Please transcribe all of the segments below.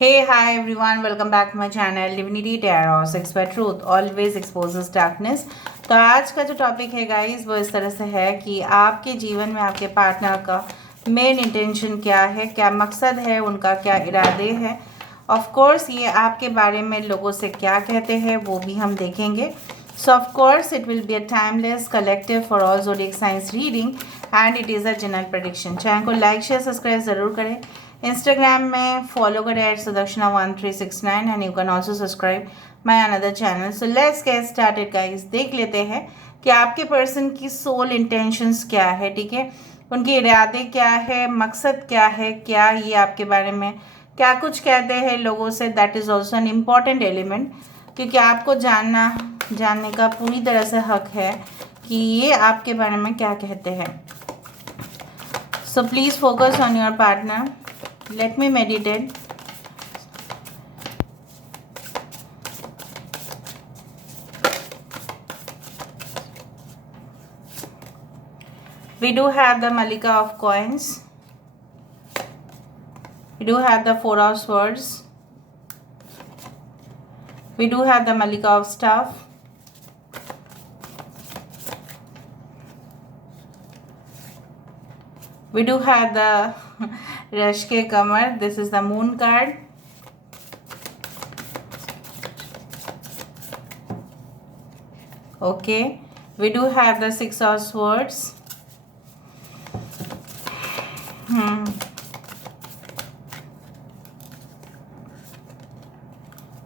Hey, hi everyone, welcome back to my channel Divinity Tarot, Sex by Truth always exposes darkness। तो आज का जो topic है guys वो इस तरह से है कि आपके जीवन में आपके पार्टनर का मेन इंटेंशन क्या है, क्या मकसद है, उनका क्या इरादे हैं। ऑफ कोर्स ये आपके बारे में लोगों से क्या कहते हैं वो भी हम देखेंगे। So of course it will be a timeless collective for all zodiac signs reading and it is a general prediction। Channel को लाइक शेयर सब्सक्राइब ज़रूर करें। इंस्टाग्राम में फॉलो करें @sudakshana1369 and you can also subscribe my another channel. So let's get started guys. देख लेते हैं कि आपके पर्सन की सोल इंटेंशंस क्या है, ठीक है, उनके इरादे क्या है, मकसद क्या है, क्या ये आपके बारे में क्या कुछ कहते हैं लोगों से। That is also an important element, क्योंकि आपको जानने का पूरी तरह से हक है कि ये आपके बारे में क्या कहते हैं। So please focus on your partner. Let me meditate। We do have the Malika of Coins. We do have the Four of Swords. We do have the Malika of Staff. We do have the Rashke Kamar. This is the Moon card. Okay. We do have the Six of Swords.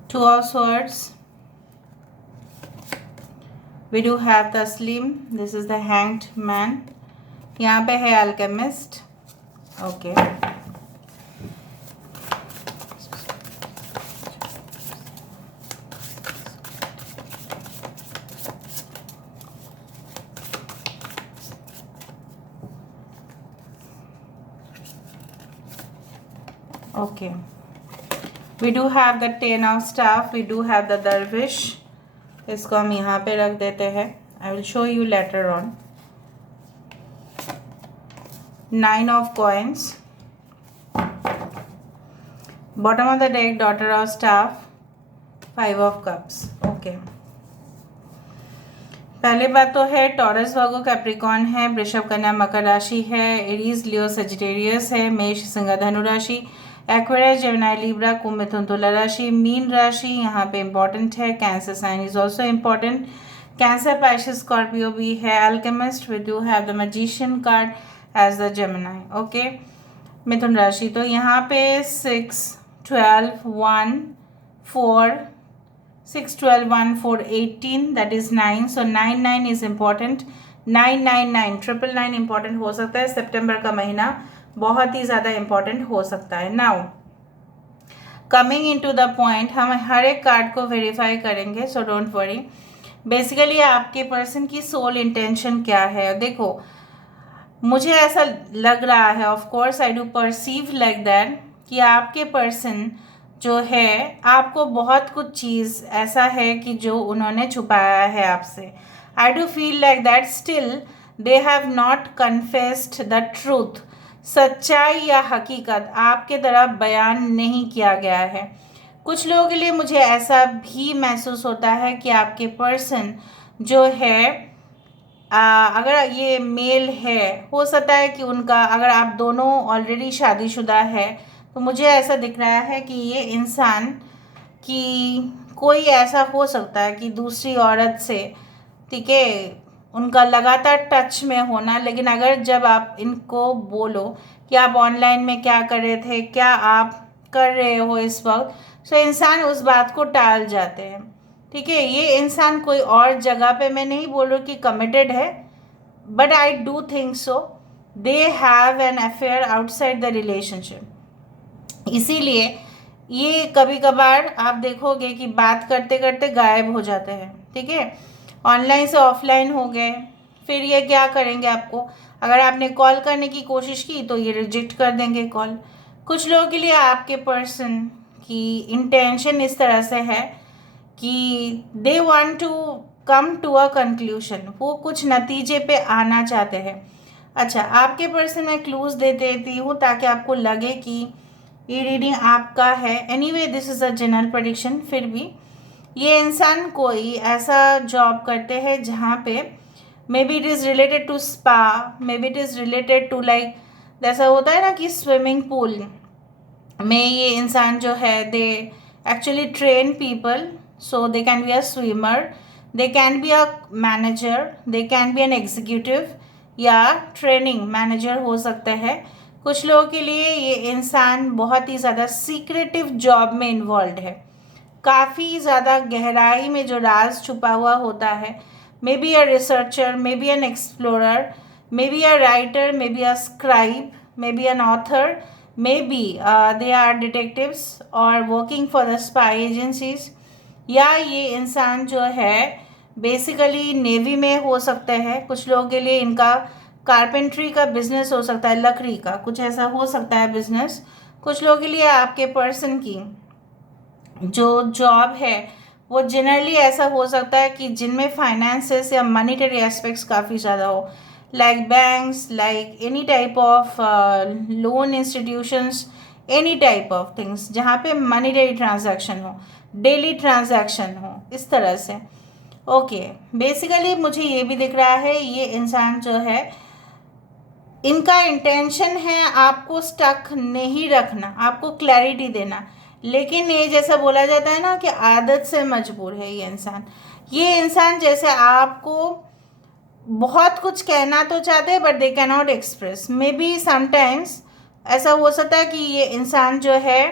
Two of Swords. We do have the Slim. This is the Hanged Man. यहाँ पे है Alchemist. Okay. Okay. We do have the Ten of Staff. We do have the Dervish. इसको हम यहाँ पे रख देते हैं। I will show you later on. Nine of Coins. Bottom of the deck, Daughter of Staff. Five of Cups. Okay. पहले बात तो है टॉरस वर्गो कैप्रिकॉन है, वृषभ कन्या मकर राशि है, एरीज लियो सजिटेरियस है, मेष सिंह धनु राशि, एक्वेरियस जेमिनी लिब्रा कुंभ मिथुन तुला राशि, मीन राशि यहाँ पे इंपॉर्टेंट है, cancer sign is also important, cancer Pisces Scorpio भी है, alchemist we do have the magician card as the Gemini. Okay, मिथुन राशि तो यहाँ पे 6 12 1 4 6 12 1 4 18 that is 9, so 9 is important। 999 999 important हो सकता है। सितंबर का महीना बहुत ही ज़्यादा इम्पॉर्टेंट हो सकता है। Now coming in to the point, हम हर एक कार्ड को वेरीफाई करेंगे, सो डोंट वरी। बेसिकली आपके पर्सन की सोल इंटेंशन क्या है। देखो मुझे ऐसा लग रहा है, of course I do perceive like that, कि आपके पर्सन जो है आपको बहुत कुछ चीज़ ऐसा है कि जो उन्होंने छुपाया है आपसे। आई do feel like that still they have not confessed the truth. सच्चाई या हकीकत आपके तरफ बयान नहीं किया गया है। कुछ लोगों के लिए मुझे ऐसा भी महसूस होता है कि आपके पर्सन जो है अगर ये मेल है, हो सकता है कि उनका, अगर आप दोनों ऑलरेडी शादीशुदा है तो मुझे ऐसा दिख रहा है कि ये इंसान की कोई ऐसा हो सकता है कि दूसरी औरत से, ठीक है, उनका लगातार टच में होना। लेकिन अगर जब आप इनको बोलो कि आप ऑनलाइन में क्या कर रहे थे, क्या आप कर रहे हो इस वक्त, तो इंसान उस बात को टाल जाते हैं। ठीक है, ये इंसान कोई और जगह पे, मैं नहीं बोल रही कि कमिटेड है, but I do think so they have an affair outside the relationship. इसीलिए ये कभी कभार आप देखोगे कि बात करते करते गायब हो जाते हैं। ठीक है, ऑनलाइन से ऑफलाइन हो गए, फिर ये क्या करेंगे आपको, अगर आपने कॉल करने की कोशिश की तो ये रिजेक्ट कर देंगे कॉल। कुछ लोगों के लिए आपके पर्सन की इंटेंशन इस तरह से है कि they want to come to a conclusion, वो कुछ नतीजे पे आना चाहते हैं। अच्छा, आपके पर्सन में क्लूज दे देती हूँ ताकि आपको लगे कि ये रीडिंग आपका है। Anyway this is a general prediction. फिर भी ये इंसान कोई ऐसा जॉब करते हैं जहाँ पे maybe it is related to spa, maybe it is related to like, जैसा होता है ना कि स्विमिंग पूल में ये इंसान जो है they actually train people, so they can be a swimmer, they can be a manager, they can be an executive या ट्रेनिंग मैनेजर हो सकता है। कुछ लोगों के लिए ये इंसान बहुत ही ज़्यादा सीक्रेटिव जॉब में इन्वॉल्व है, काफ़ी ज़्यादा गहराई में जो राज छुपा हुआ होता है। Maybe a researcher, maybe an explorer, maybe a writer, maybe a scribe, maybe an author, maybe they are detectives और working for the spy agencies, या ये इंसान जो है बेसिकली नेवी में हो सकता है। कुछ लोगों के लिए इनका कारपेंट्री का बिजनेस हो सकता है, लकड़ी का कुछ ऐसा हो सकता है बिजनेस। कुछ लोगों के लिए आपके पर्सन की जो जॉब है वो जनरली ऐसा हो सकता है कि जिनमें फाइनेंसेस या मनीटरी एस्पेक्ट्स काफ़ी ज़्यादा हो, like banks, like any type of loan institutions, any type of things जहाँ पे मनीटरी ट्रांजैक्शन हो, डेली ट्रांजैक्शन हो, इस तरह से। ओके, बेसिकली मुझे ये भी दिख रहा है ये इंसान जो है इनका इंटेंशन है आपको स्टक नहीं रखना, आपको क्लैरिटी देना, लेकिन ये जैसा बोला जाता है ना कि आदत से मजबूर है ये इंसान। ये इंसान जैसे आपको बहुत कुछ कहना तो चाहते हैं but they can not express. May be sometimes ऐसा हो सकता है कि ये इंसान जो है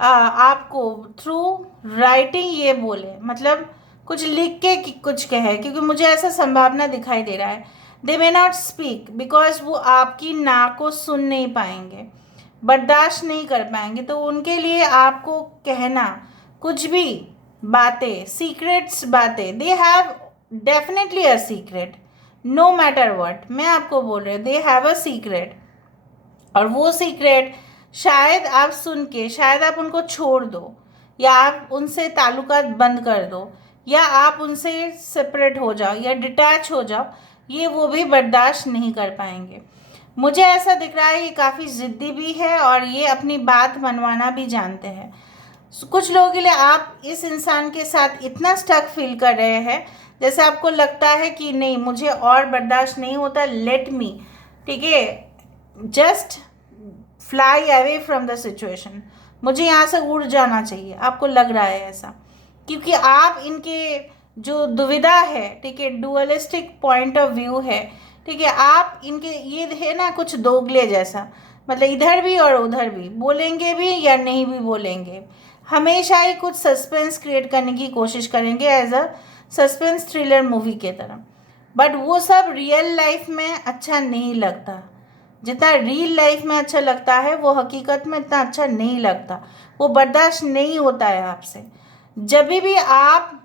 आपको थ्रू राइटिंग ये बोले, मतलब कुछ लिख के कुछ कहे, क्योंकि मुझे ऐसा संभावना दिखाई दे रहा है। दे मे नॉट स्पीक बिकॉज वो आपकी ना को सुन नहीं पाएंगे, बर्दाश्त नहीं कर पाएंगे, तो उनके लिए आपको कहना कुछ भी बातें, सीक्रेट्स बातें, they have definitely a secret, no matter what. मैं आपको बोल रही हूँ दे हैव अ सीक्रेट, और वो सीक्रेट शायद आप सुन के शायद आप उनको छोड़ दो, या आप उनसे ताल्लुकात बंद कर दो, या आप उनसे सेपरेट हो जाओ या डिटैच हो जाओ, ये वो भी बर्दाश्त नहीं कर पाएंगे। मुझे ऐसा दिख रहा है ये काफ़ी ज़िद्दी भी है और ये अपनी बात मनवाना भी जानते हैं। कुछ लोगों के लिए आप इस इंसान के साथ इतना स्टक फील कर रहे हैं जैसे आपको लगता है कि नहीं मुझे और बर्दाश्त नहीं होता, लेट मी, ठीक है, just fly away from the situation, मुझे यहाँ से उड़ जाना चाहिए, आपको लग रहा है ऐसा, क्योंकि आप इनके जो दुविधा है, ठीक है, डुअलिस्टिक पॉइंट ऑफ व्यू है, ठीक है, आप इनके ये है ना कुछ दोगले जैसा, मतलब इधर भी और उधर भी, बोलेंगे भी या नहीं भी बोलेंगे, हमेशा ही कुछ सस्पेंस क्रिएट करने की कोशिश करेंगे as a suspense thriller movie के तरह। बट वो सब रियल लाइफ में अच्छा नहीं लगता, जितना रियल लाइफ में अच्छा लगता है वो हकीकत में इतना अच्छा नहीं लगता, वो बर्दाश्त नहीं होता है आपसे। जब भी आप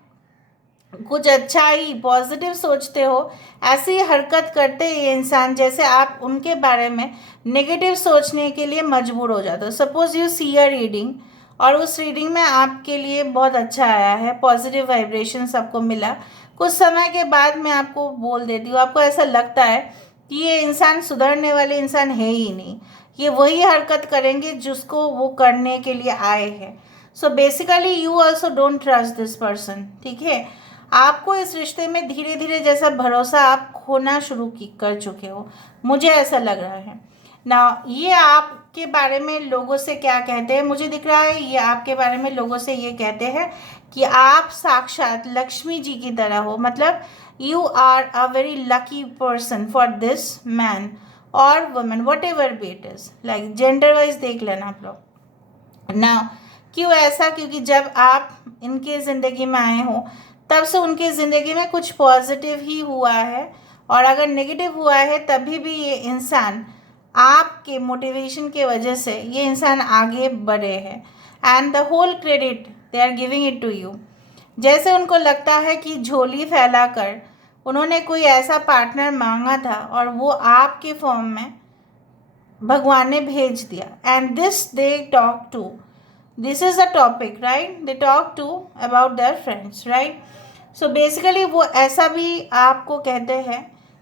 कुछ अच्छा ही पॉजिटिव सोचते हो ऐसी हरकत करते ये इंसान जैसे आप उनके बारे में नेगेटिव सोचने के लिए मजबूर हो जाते हो। Suppose you see a reading और उस रीडिंग में आपके लिए बहुत अच्छा आया है, पॉजिटिव वाइब्रेशन आपको मिला, कुछ समय के बाद मैं आपको बोल देती हूँ, आपको ऐसा लगता है कि ये इंसान सुधरने वाले इंसान है ही नहीं, ये वही हरकत करेंगे जिसको वो करने के लिए आए हैं। So basically you also don't trust this person, ठीक है। आपको इस रिश्ते में धीरे धीरे जैसा भरोसा आप खोना शुरू कर चुके हो, मुझे ऐसा लग रहा है ना। ये आपके बारे में लोगों से क्या कहते हैं, मुझे दिख रहा है ये आपके बारे में लोगों से ये कहते हैं कि आप साक्षात लक्ष्मी जी की तरह हो, मतलब you are a very lucky person for this man और women, whatever be it is, like gender wise देख लेना आप लोग ना। क्यों ऐसा, क्योंकि जब आप इनके ज़िंदगी में आए हो तब से उनकी ज़िंदगी में कुछ पॉजिटिव ही हुआ है, और अगर नेगेटिव हुआ है तभी भी ये इंसान आपके मोटिवेशन के वजह से ये इंसान आगे बढ़े हैं, and the whole credit they are giving it to you. जैसे उनको लगता है कि झोली फैलाकर उन्होंने कोई ऐसा पार्टनर मांगा था और वो आपके फॉर्म में भगवान ने भेज दिया, and this they talk to, this is a topic, right, they talk to about their friends, right? So basically वो ऐसा भी आपको कहते हैं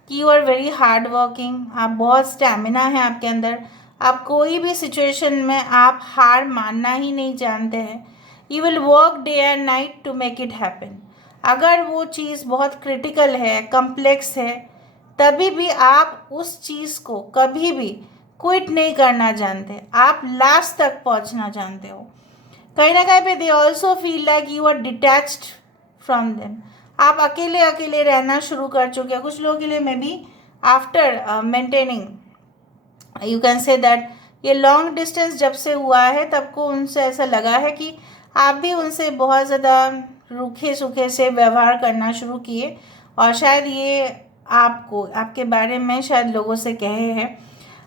कि you are very hard working, आप बहुत स्टेमिना है आपके अंदर, आप कोई भी सिचुएशन में आप हार मानना ही नहीं जानते हैं। You will work day and night to make it happen. अगर वो चीज़ बहुत क्रिटिकल है, कम्प्लेक्स है, तभी भी आप उस चीज़ को कभी भी क्विट नहीं करना जानते, आप लास्ट तक पहुंचना जानते हो। कहीं ना कहीं पे they also feel like you are detached from them. आप अकेले अकेले रहना शुरू कर चुके हैं। कुछ लोगों के लिए may be after maintaining you can say that ये लॉन्ग डिस्टेंस जब से हुआ है तब को उनसे ऐसा लगा है कि आप भी उनसे बहुत ज़्यादा रूखे सूखे से व्यवहार करना शुरू किए, और शायद ये आपको आपके बारे में शायद लोगों से कहे हैं।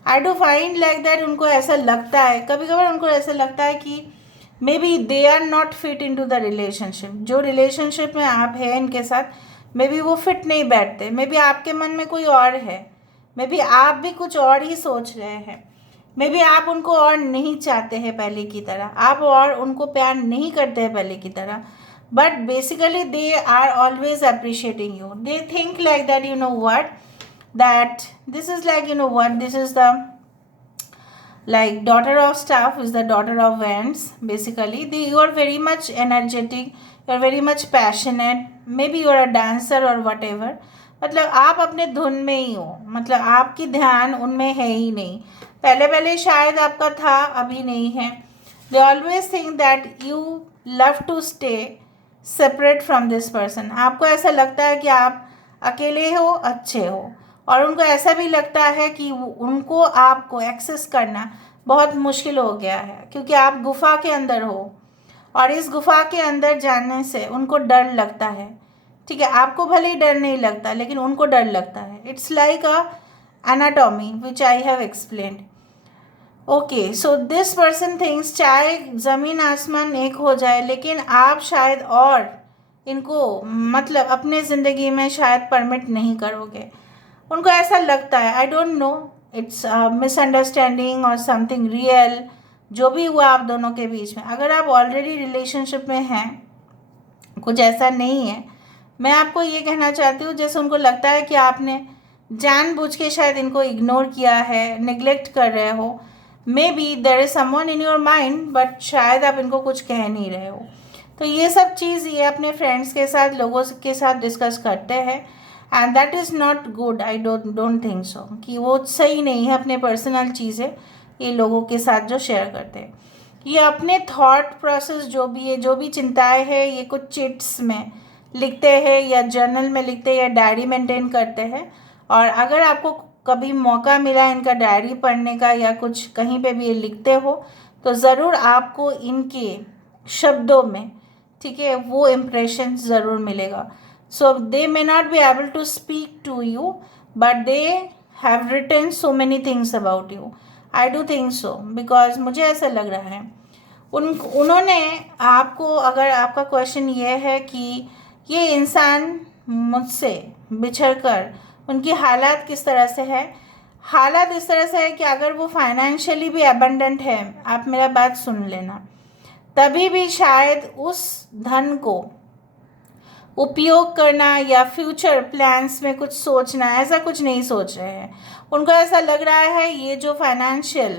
आई डू फाइंड लाइक दैट उनको ऐसा लगता है, कभी कभार उनको ऐसा लगता है कि maybe they are not fit in to the relationship. जो रिलेशनशिप में आप हैं इनके साथ, मे बी वो फिट नहीं बैठते। मे बी आपके मन में कोई और है, मे बी आप भी कुछ और ही सोच रहे हैं, मे बी आप उनको और नहीं चाहते हैं पहले की तरह, आप और उनको प्यार नहीं करते हैं पहले की तरह, but basically they are always appreciating you. They think like that you know what, that this is like, you know what, this is the like daughter of staff is the daughter of wands. Basically you are very much energetic, you are very much passionate, maybe you are a dancer or whatever। मतलब आप अपने धुन में ही हो, मतलब आपकी ध्यान उनमें है ही नहीं। पहले पहले शायद आपका था, अभी नहीं है। they always think that you love to stay separate from this person। आपको ऐसा लगता है कि आप अकेले हो, अच्छे हो, और उनको ऐसा भी लगता है कि उनको आपको एक्सेस करना बहुत मुश्किल हो गया है, क्योंकि आप गुफा के अंदर हो, और इस गुफा के अंदर जाने से उनको डर लगता है। ठीक है, आपको भले ही डर नहीं लगता, लेकिन उनको डर लगता है। It's like a anatomy which I have explained. Okay, so this person things चाहे ज़मीन आसमान एक हो जाए, लेकिन आप शायद और इनको मतलब अपने ज़िंदगी में शायद परमिट नहीं करोगे। उनको ऐसा लगता है, I don't know, it's misunderstanding और समथिंग रियल, जो भी हुआ आप दोनों के बीच में। अगर आप ऑलरेडी रिलेशनशिप में हैं, कुछ ऐसा नहीं है। मैं आपको ये कहना चाहती हूँ, जैसे उनको लगता है कि आपने जानबूझ के शायद इनको इग्नोर किया है, निगलेक्ट कर रहे हो। Maybe there is someone in your mind, but शायद आप इनको कुछ कह नहीं रहे हो। तो ये सब चीज़ ये अपने फ्रेंड्स के साथ, लोगों के साथ डिस्कस करते हैं, and that is not good. I don't think so कि वो सही नहीं है अपने पर्सनल चीज़ें ये लोगों के साथ जो शेयर करते हैं। ये अपने थॉट प्रोसेस जो भी है, जो भी चिंताएं हैं, ये कुछ चिट्स में लिखते हैं या जर्नल में लिखते हैं या डायरी मेंटेन करते हैं। और अगर आपको कभी मौका मिला इनका डायरी पढ़ने का या कुछ कहीं पे भी ये लिखते हो, तो ज़रूर आपको इनके शब्दों में, ठीक है, वो इम्प्रेशन ज़रूर मिलेगा। So they may not be able to speak to you, but they have written so many things about you. I do think so, because मुझे ऐसा लग रहा है उन्होंने आपको, अगर आपका क्वेश्चन ये है कि ये इंसान मुझसे बिछड़ कर, उनकी हालात किस तरह से है, हालात इस तरह से है कि अगर वो फाइनेंशियली भी अबंडेंट है, आप मेरा बात सुन लेना, तभी भी शायद उस धन को उपयोग करना या फ्यूचर प्लान्स में कुछ सोचना, ऐसा कुछ नहीं सोच रहे हैं। उनको ऐसा लग रहा है ये जो फाइनेंशियल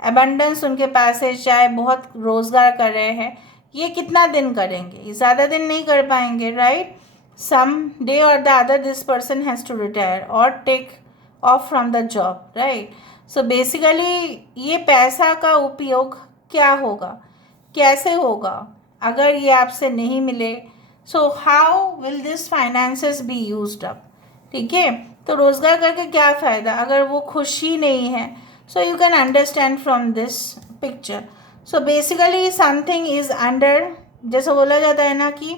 अबंडेंस उनके पास है, चाहे बहुत रोज़गार कर रहे हैं, ये कितना दिन करेंगे, ज़्यादा दिन नहीं कर पाएंगे, राइट। सम डे और the other this person has to retire और take off from the job, right. So basically ये पैसा का उपयोग क्या होगा, कैसे होगा अगर ये आपसे नहीं मिले। So how will this finances be used up, ठीक है। तो रोज़गार करके क्या फ़ायदा अगर वो खुशी नहीं है। So you can understand from this picture. So basically something is under, जैसे बोला जाता है ना कि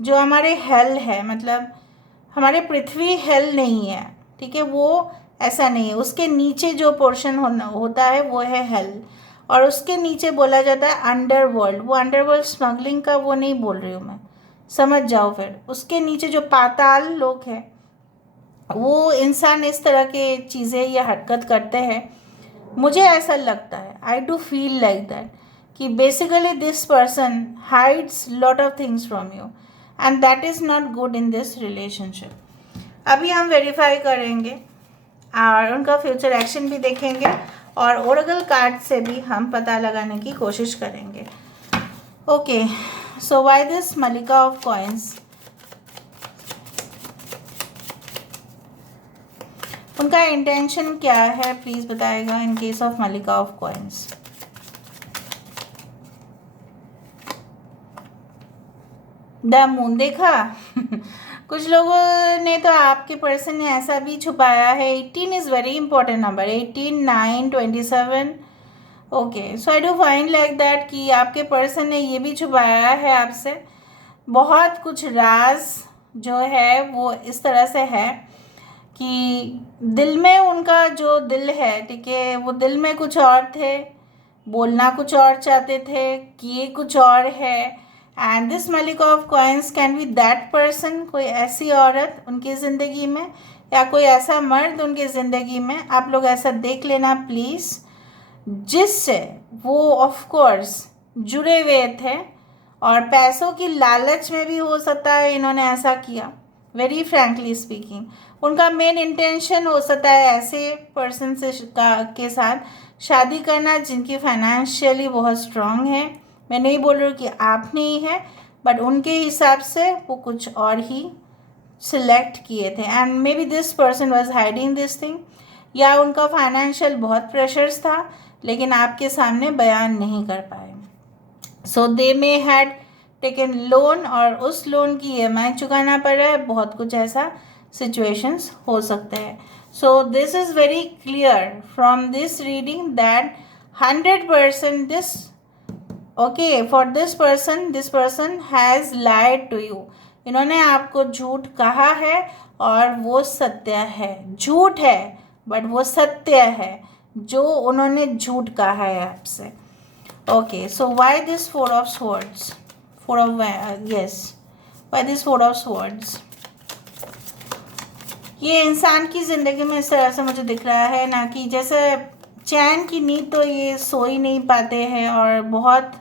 जो हमारे हेल है, मतलब हमारे पृथ्वी हेल नहीं है, ठीक है, वो ऐसा नहीं है। उसके नीचे जो पोर्शन होता है वो है हेल, और उसके नीचे बोला जाता है अंडरवर्ल्ड। वो अंडरवर्ल्ड स्मगलिंग का वो नहीं बोल रही हूँ मैं, समझ जाओ। फिर उसके नीचे जो पाताल लोग हैं, वो इंसान इस तरह के चीज़ें या हरकत करते हैं। मुझे ऐसा लगता है, I do feel like that, कि basically this person hides lot of things from you, and that is not good in this relationship. अभी हम वेरीफाई करेंगे और उनका फ्यूचर एक्शन भी देखेंगे, और ओरेकल कार्ड से भी हम पता लगाने की कोशिश करेंगे। ओके, सो व्हाई दिस मलिका ऑफ कॉइन्स? उनका इंटेंशन क्या है प्लीज बताएगा इन केस ऑफ मलिका ऑफ कॉइन्स। द मून देखा कुछ लोगों ने तो आपके पर्सन ने ऐसा भी छुपाया है। 18 is very important number, 18, 9, 27। Okay, so I do find like that कि आपके पर्सन ने ये भी छुपाया है आपसे। बहुत कुछ राज जो है वो इस तरह से है कि दिल में उनका जो दिल है, ठीक है, वो दिल में कुछ और थे, बोलना कुछ और चाहते थे, किए कुछ और है। And this Malik of coins can be that person, कोई ऐसी औरत उनकी ज़िंदगी में या कोई ऐसा मर्द उनकी ज़िंदगी में, आप लोग ऐसा देख लेना प्लीज़, जिससे वो ऑफ कोर्स जुड़े हुए थे और पैसों की लालच में भी हो सकता है इन्होंने ऐसा किया। वेरी फ्रैंकली स्पीकिंग, उनका मेन इंटेंशन हो सकता है ऐसे पर्सन से के साथ शादी करना जिनकी फाइनेंशियली बहुत स्ट्रांग है। मैं नहीं बोल रही हूँ कि आप नहीं है, बट उनके हिसाब से वो कुछ और ही सिलेक्ट किए थे। And may be this person was hiding this thing, या उनका फाइनेंशियल बहुत प्रेशर्स था लेकिन आपके सामने बयान नहीं कर पाए। सो दे मे हैड टेकन लोन और उस लोन की EMI चुकाना पड़ रहा है। बहुत कुछ ऐसा सिचुएशंस हो सकते हैं। So this is very clear from this reading that 100% this okay for this person has lied to you. इन्होंने आपको झूठ कहा है और वो सत्य है। झूठ है बट वो सत्य है जो उन्होंने झूठ कहा है आपसे। Okay, so why this four of swords? Why this four of swords? ये इंसान की ज़िंदगी में इस तरह से मुझे दिख रहा है ना कि जैसे चैन की नींद तो ये सो ही नहीं पाते हैं और बहुत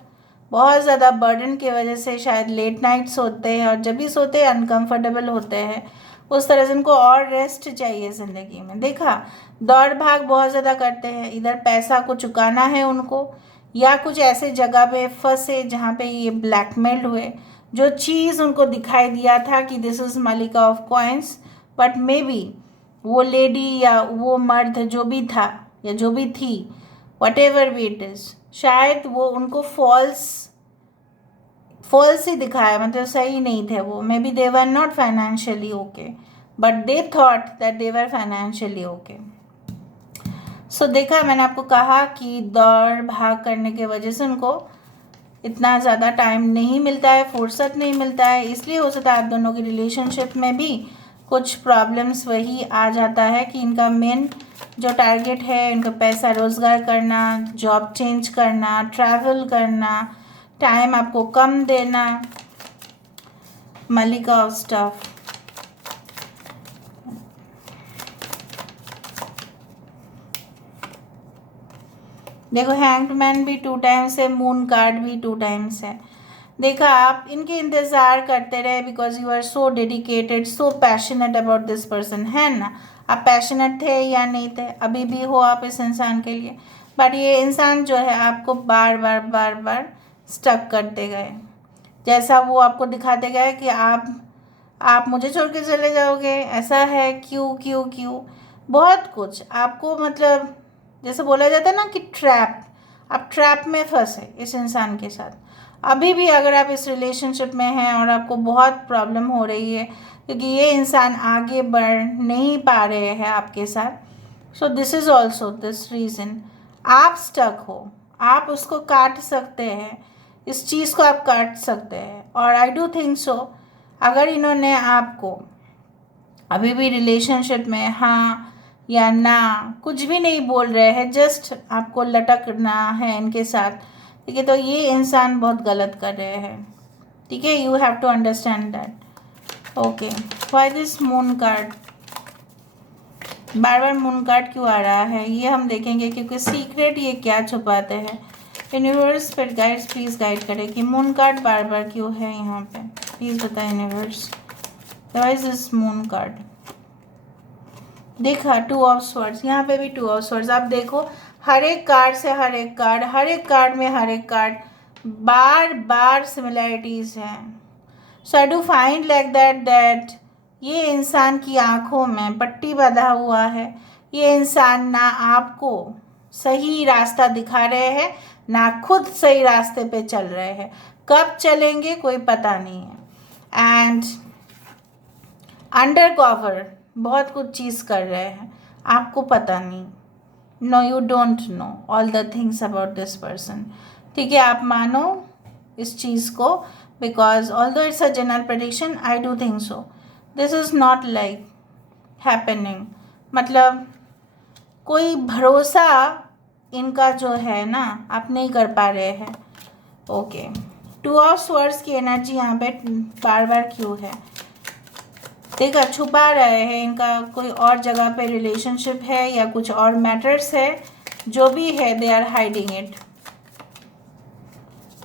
बहुत ज़्यादा बर्डन की वजह से शायद लेट नाइट सोते हैं और जब भी सोते हैं अनकंफर्टेबल होते हैं। उस तरह से उनको और रेस्ट चाहिए ज़िंदगी में। देखा, दौड़ भाग बहुत ज़्यादा करते हैं, इधर पैसा को चुकाना है उनको या कुछ ऐसे जगह पे फंसे जहाँ पे ये ब्लैकमेल्ड हुए। जो चीज़ उनको दिखाई दिया था कि दिस इज़ मलिका of coins, but maybe वो लेडी या वो मर्द जो भी था या जो भी थी, what ever be it is, शायद वो उनको फॉल्स ही दिखाया, मतलब सही नहीं थे वो। Maybe they were not financially okay but they thought that they were financially okay. So देखा, मैंने आपको कहा कि दौड़ भाग करने की वजह से उनको इतना ज़्यादा टाइम नहीं मिलता है, फुर्सत नहीं मिलता है। इसलिए हो सकता है आप दोनों की रिलेशनशिप में भी कुछ प्रॉब्लम्स वही आ जाता है कि इनका मेन जो टारगेट है इनका पैसा रोज़गार करना, जॉब चेंज करना, ट्रैवल करना, टाइम आपको कम देना। मलिका ऑफ स्टफ, देखो हैंग्ड मैन भी 2 टाइम्स है, मून कार्ड भी 2 टाइम्स है। देखा, आप इनके इंतज़ार करते रहे because you are so dedicated, so passionate about this person, है ना। आप पैशनेट थे या नहीं थे, अभी भी हो आप इस इंसान के लिए, बट ये इंसान जो है आपको बार बार स्टक करते गए। जैसा वो आपको दिखाते गए कि आप मुझे छोड़ के चले जाओगे, ऐसा है, क्यों क्यों क्यों, बहुत कुछ आपको, मतलब जैसे बोला जाता है ना कि ट्रैप, आप ट्रैप में फंसे इस इंसान के साथ। अभी भी अगर आप इस रिलेशनशिप में हैं और आपको बहुत प्रॉब्लम हो रही है क्योंकि ये इंसान आगे बढ़ नहीं पा रहे हैं आपके साथ, सो this is also this reason आप स्टक हो। आप उसको काट सकते हैं, इस चीज़ को आप काट सकते हैं। और आई डू थिंक सो, अगर इन्होंने आपको अभी भी रिलेशनशिप में हाँ या ना कुछ भी नहीं बोल रहे हैं, जस्ट आपको लटकना है इनके साथ, ठीक है, तो ये इंसान बहुत गलत कर रहे हैं, ठीक है। You have to understand that. Okay, why this moon card? बार बार मून कार्ड क्यों आ रहा है ये हम देखेंगे, क्योंकि सीक्रेट ये क्या छुपाते हैं। यूनिवर्स पर गाइड्स प्लीज़ गाइड करें कि मून कार्ड बार बार क्यों है यहाँ पे, प्लीज़ बताएं universe. Why is this moon card? देखा 2 ऑफ स्वॉर्ड्स, यहाँ पे भी 2 ऑफ स्वॉर्ड्स। आप देखो, हर एक कार्ड से हर एक कार्ड, हर एक कार्ड में हर एक कार्ड बार बार सिमिलैरिटीज़ हैं. So I do find like that ये इंसान की आंखों में पट्टी बंधा हुआ है. ये इंसान ना आपको सही रास्ता दिखा रहे हैं, ना खुद सही रास्ते पे चल रहे हैं. कब चलेंगे कोई पता नहीं है. एंड अंडर कवर बहुत कुछ चीज़ कर रहे हैं, आपको पता नहीं. No, you don't know all the things about this person. ठीक है, आप मानो इस चीज़ को, because although it's a general prediction, I do think so this is not like happening. मतलब कोई भरोसा इनका जो है ना, आप नहीं कर पा रहे हैं. ओके, 2 ऑफ स्वर्ड्स की एनर्जी यहाँ पे बार बार क्यों है? देखा, छुपा रहे हैं. इनका कोई और जगह पे रिलेशनशिप है या कुछ और मैटर्स है, जो भी है they are hiding it.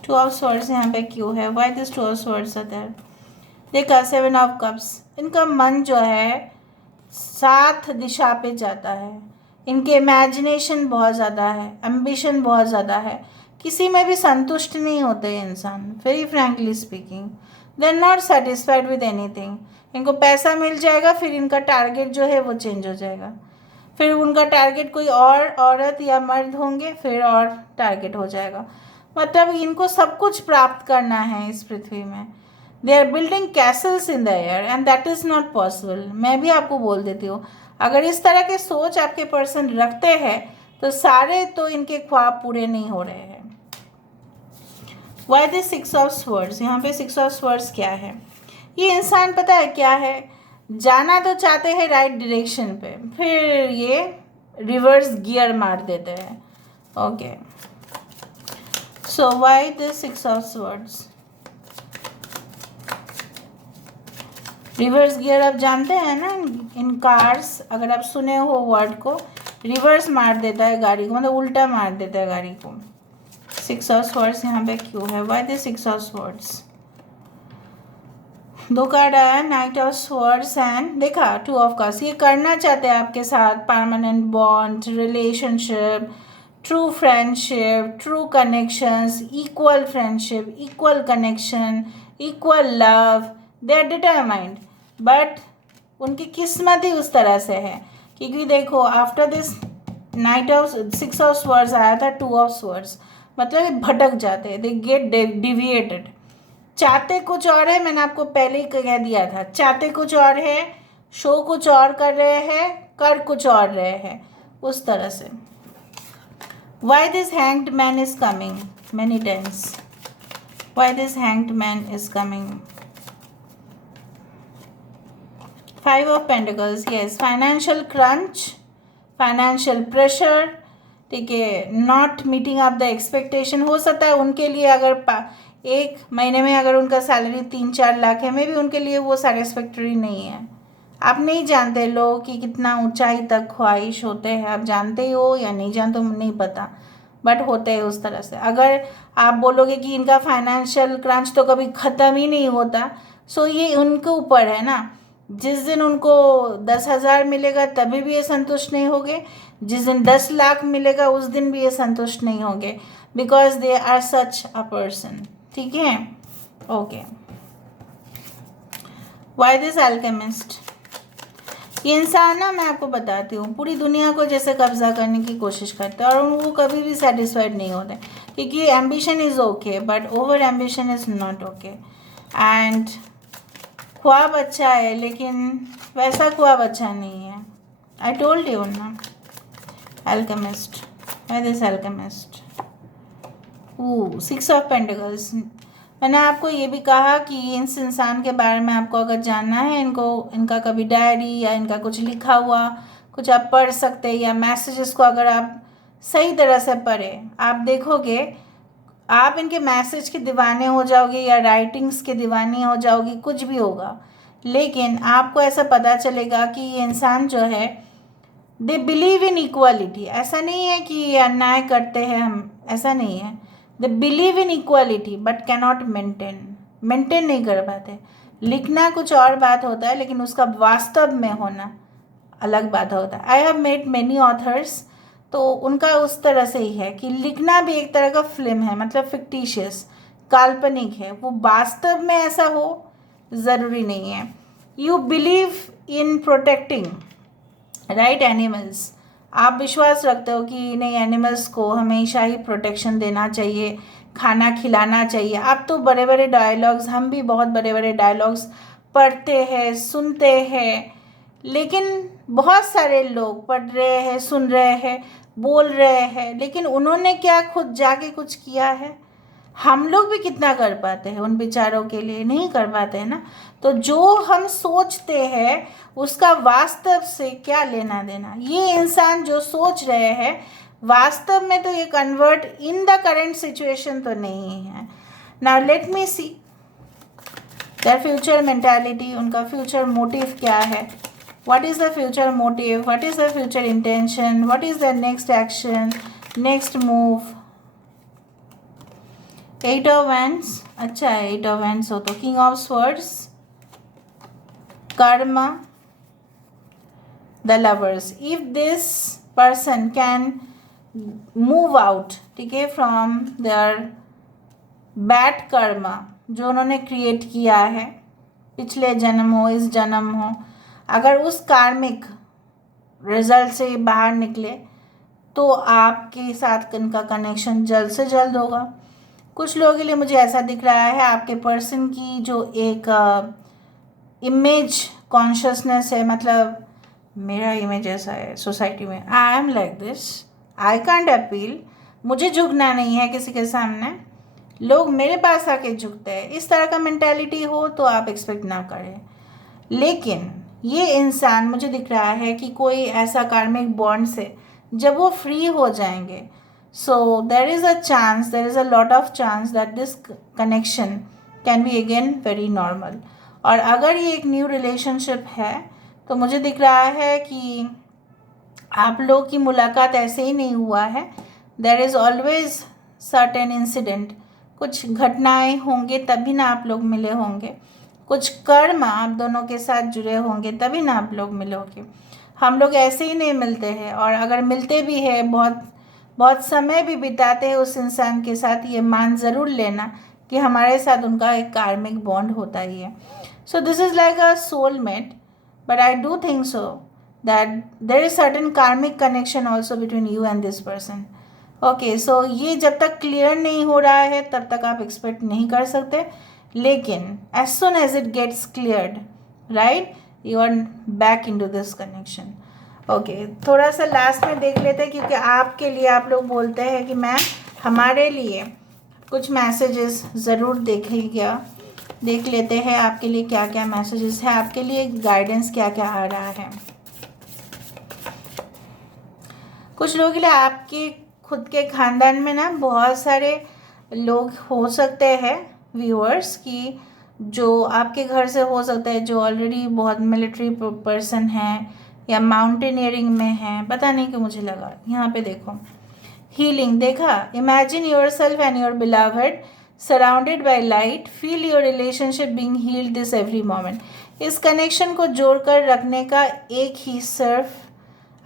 2 of swords यहाँ पे क्यों है? Why this 2 of swords are there? देखा, 7 ऑफ कप्स. इनका मन जो है 7 दिशा पे जाता है. इनके इमेजिनेशन बहुत ज़्यादा है, एम्बिशन बहुत ज़्यादा है. किसी में भी संतुष्ट नहीं होते इंसान. Very frankly speaking, they are not satisfied with anything. इनको पैसा मिल जाएगा, फिर इनका टारगेट जो है वो चेंज हो जाएगा. फिर उनका टारगेट कोई और औरत या मर्द होंगे, फिर और टारगेट हो जाएगा. मतलब इनको सब कुछ प्राप्त करना है इस पृथ्वी में. They are building castles in the air and that is not possible. मैं भी आपको बोल देती हूँ, अगर इस तरह के सोच आपके पर्सन रखते हैं तो सारे तो इनके ख्वाब पूरे नहीं हो रहे हैं. Why this 6 of swords? यहाँ पे 6 ऑफ स्वर्ड्स क्या है? ये इंसान पता है क्या है, जाना तो चाहते हैं राइट डायरेक्शन पे, फिर ये रिवर्स गियर मार देते हैं. Okay, so why this 6 of swords? Reverse gear आप जानते हैं ना, इन कार्स अगर आप सुने हो वर्ड को, रिवर्स मार देता है गाड़ी को, मतलब उल्टा मार देता है गाड़ी को. 6 ऑफ स्वर्ड्स यहाँ पे क्यों है? Why this 6 of swords? 2 card आया, नाइट ऑफ स्वर्ड्स एंड देखा 2 ऑफ कप्स. ये करना चाहते हैं आपके साथ permanent bond, relationship, true friendship, true connections, equal friendship, equal connection, equal love. They are determined, but उनकी किस्मत ही उस तरह से है. क्योंकि देखो, after this night of 6 of swords आया था 2 ऑफ स्वर्ड्स. मतलब भटक जाते हैं, दे गेट डिविएटेड. चाहते कुछ और है, मैंने आपको पहले ही कह दिया था, चाहते कुछ और है, शो कुछ और कर रहे हैं, कर कुछ और रहे हैं, उस तरह से. Why this hanged man is coming many times? Why this hanged man is coming? 5 of pentacles. Yes, financial crunch, financial pressure. ठीक है, not meeting up the expectation. हो सकता है उनके लिए अगर एक महीने में अगर उनका सैलरी 3-4 लाख है, में भी उनके लिए वो सेटिस्फैक्टरी नहीं है. आप नहीं जानते लोग कि कितना ऊंचाई तक ख्वाहिश होते हैं. आप जानते हो या नहीं जानते हो नहीं पता, बट होते हैं उस तरह से. अगर आप बोलोगे कि इनका फाइनेंशियल क्रंच तो कभी ख़त्म ही नहीं होता, सो ये उनके ऊपर है ना. जिस दिन उनको 10,000 मिलेगा तभी भी ये संतुष्ट नहीं होंगे, जिस दिन 10 लाख मिलेगा उस दिन भी ये संतुष्ट नहीं होंगे, because they are such a person. ठीक है, ओके. Why this alchemist? ये इंसान ना, मैं आपको बताती हूँ, पूरी दुनिया को जैसे कब्जा करने की कोशिश करते हैं और वो कभी भी सेटिस्फाइड नहीं होते. क्योंकि ambition is okay, but over ambition is not okay. And ख्वाब अच्छा है, लेकिन वैसा ख्वाब अच्छा नहीं है. आई टोल्ड यू ना. Alchemist, why this alchemist? 6 of pentacles. मैंने आपको ये भी कहा कि इस इंसान के बारे में आपको अगर जानना है, इनका कभी डायरी या इनका कुछ लिखा हुआ कुछ आप पढ़ सकते हैं, या मैसेजेस को अगर आप सही तरह से पढ़ें, आप देखोगे आप इनके मैसेज के दीवाने हो जाओगे या राइटिंग्स के दीवानी हो जाओगी, कुछ भी होगा. लेकिन आपको ऐसा पता चलेगा कि ये इंसान जो है, दे बिलीव इन इक्वालिटी. ऐसा नहीं है कि ये अन्याय करते हैं हम, ऐसा नहीं है. They believe in equality but cannot maintain नहीं कर पाते. लिखना कुछ और बात होता है, लेकिन उसका वास्तव में होना अलग बात होता है. I have met many authors, तो उनका उस तरह से ही है कि लिखना भी एक तरह का फिल्म है, मतलब फिक्टिशियस, काल्पनिक है, वो वास्तव में ऐसा हो ज़रूरी नहीं है। You believe in protecting right animals, आप विश्वास रखते हो कि नहीं, एनिमल्स को हमेशा ही प्रोटेक्शन देना चाहिए, खाना खिलाना चाहिए। आप तो बड़े बड़े डायलॉग्स, हम भी बहुत बड़े बड़े डायलॉग्स पढ़ते हैं, सुनते हैं, लेकिन बहुत सारे लोग पढ़ रहे हैं, सुन रहे हैं, बोल रहे हैं, लेकिन उन्होंने क्या खुद जाके कुछ किया है? हम लोग भी कितना कर पाते हैं उन बेचारों के लिए? नहीं कर पाते हैं ना। तो जो हम सोचते हैं उसका वास्तव से क्या लेना देना? ये इंसान जो सोच रहे हैं वास्तव में तो ये convert in the current situation तो नहीं है। Now let me see their future mentality, उनका फ्यूचर मोटिव क्या है? What is the future motive? What is the future intention? What is the next action? Next move? 8 of Wands, अच्छा है 8 of Wands हो तो King of Swords, Karma, the Lovers. If this person can move out, ठीक है, from their bad karma जो उन्होंने create किया है, पिछले जन्म हो, इस जन्म हो, अगर उस कार्मिक रिजल्ट से बाहर निकले तो आपके साथ इनका कनेक्शन जल्द से जल्द होगा। कुछ लोगों के लिए मुझे ऐसा दिख रहा है, आपके पर्सन की जो एक इमेज कॉन्शियसनेस है, मतलब मेरा इमेज ऐसा है सोसाइटी में, I am like this, I can't appeal, मुझे झुकना नहीं है किसी के सामने, लोग मेरे पास आके झुकते हैं, इस तरह का मेंटालिटी हो तो आप एक्सपेक्ट ना करें। लेकिन ये इंसान मुझे दिख रहा है कि कोई ऐसा कार्मिक बॉन्ड से जब वो फ्री हो जाएंगे, so there is a chance, there is a lot of chance that this connection can be again very normal. और अगर ये एक न्यू रिलेशनशिप है तो मुझे दिख रहा है कि आप लोग की मुलाकात ऐसे ही नहीं हुआ है, there is always certain incident, कुछ घटनाएं होंगे तभी ना आप लोग मिले होंगे, कुछ कर्म आप दोनों के साथ जुड़े होंगे तभी ना आप लोग मिलोगे। हम लोग ऐसे ही नहीं मिलते हैं, और अगर मिलते भी हैं, बहुत बहुत समय भी बिताते हैं उस इंसान के साथ, ये मान ज़रूर लेना कि हमारे साथ उनका एक कार्मिक बॉन्ड होता ही है। So this is like a soulmate, but I do think so that there is certain karmic connection also between you and this person. Okay, so ये जब तक क्लियर नहीं हो रहा है तब तक आप एक्सपेक्ट नहीं कर सकते, लेकिन as soon as it gets cleared, right, you are back into this connection. Okay, थोड़ा सा लास्ट में देख लेते हैं, क्योंकि आपके लिए आप लोग बोलते हैं कि मैम हमारे लिए कुछ मैसेजेस ज़रूर देखिएगा, देख लेते हैं आपके लिए क्या क्या मैसेजेस है, आपके लिए गाइडेंस क्या क्या आ रहा है। कुछ लोगों के लिए आपके खुद के ख़ानदान में ना बहुत सारे लोग हो सकते हैं व्यूअर्स की, जो आपके घर से हो सकता है, जो ऑलरेडी बहुत मिलिट्री पर्सन है या माउंटेनियरिंग में है, पता नहीं क्यों मुझे लगा। यहाँ पे देखो हीलिंग, देखा, imagine yourself and your beloved surrounded by light, feel your relationship being healed this every moment. इस कनेक्शन को जोड़कर रखने का एक ही सिर्फ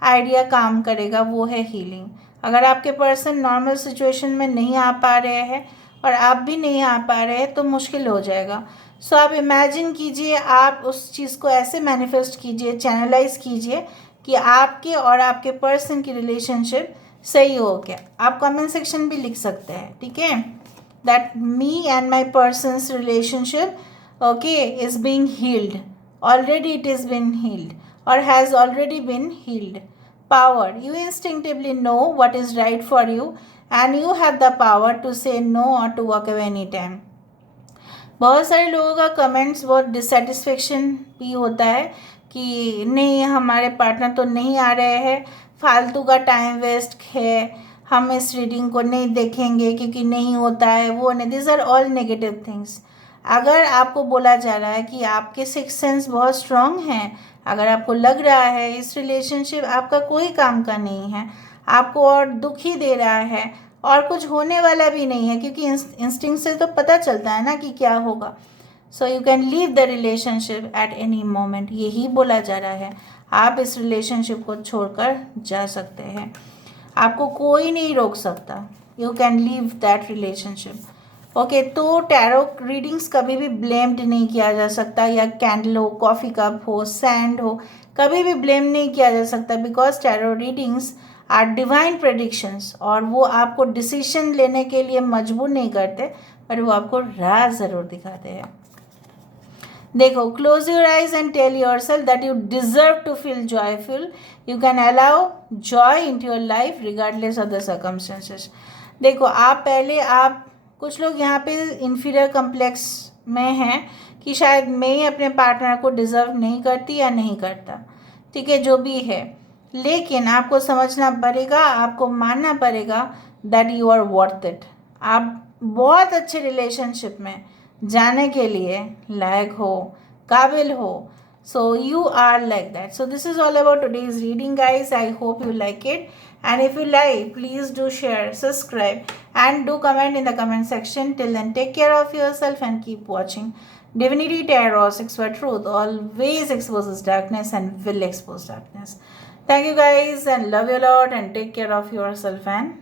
आइडिया काम करेगा, वो है हीलिंग। अगर आपके पर्सन नॉर्मल सिचुएशन में नहीं आ पा रहे हैं और आप भी नहीं आ पा रहे हैं तो मुश्किल हो जाएगा। सो आप इमेजिन कीजिए, आप उस चीज़ को ऐसे मैनिफेस्ट कीजिए, चैनलाइज कीजिए कि आपके और आपके पर्सन की रिलेशनशिप सही हो गया। आप कमेंट सेक्शन भी लिख सकते हैं, ठीक है, that me and my person's relationship okay is being healed, already it is been healed or has already been healed. Power, you instinctively know what is right for you and you have the power to say no or to walk away anytime. बहुत सारे लोगों का comments बहुत dissatisfaction भी होता है कि नहीं, हमारे पार्टनर तो नहीं आ रहे हैं, फालतू का टाइम वेस्ट है, हम इस रीडिंग को नहीं देखेंगे क्योंकि नहीं होता है, वो नहीं, this are all negative things. अगर आपको बोला जा रहा है कि आपके सिक्स सेंस बहुत स्ट्रॉन्ग हैं, अगर आपको लग रहा है इस रिलेशनशिप आपका कोई काम का नहीं है, आपको और दुख ही दे रहा है और कुछ होने वाला भी नहीं है, क्योंकि इंस्टिंक्ट से तो पता चलता है ना कि क्या होगा, so you can leave the relationship at any moment, यही बोला जा रहा है। आप इस रिलेशनशिप को छोड़कर जा सकते हैं। आपको कोई नहीं रोक सकता. You can leave that relationship. Okay, तो टैरो रीडिंग्स कभी भी ब्लेम्ड नहीं किया जा सकता, या कैंडल हो, कॉफ़ी कप हो, सैंड हो, कभी भी ब्लेम नहीं किया जा सकता, because tarot readings are divine predictions, और वो आपको डिसीजन लेने के लिए मजबूर नहीं करते, पर वो आपको राह ज़रूर दिखाते हैं. देखो, close your eyes and tell yourself that you deserve to feel joyful. You can allow joy in to your life regardless of the circumstances. देखो, आप कुछ लोग यहाँ पे इन्फीरियर कम्प्लेक्स में हैं कि शायद मैं ही अपने पार्टनर को डिज़र्व नहीं करती या नहीं करता. ठीक है, जो भी है, लेकिन आपको समझना पड़ेगा, आपको मानना पड़ेगा that you are worth it. आप बहुत अच्छे रिलेशनशिप में जाने के लिए लायक हो, काबिल हो. So you are like that. So this is all about today's reading, guys. I hope you like it. And if you like, please do share, subscribe, and do comment in the comment section. Till then, take care of yourself and keep watching Divinity Tarot 6 for Truth. Always exposes darkness and will expose darkness. Thank you, guys, and love you a lot, and take care of yourself and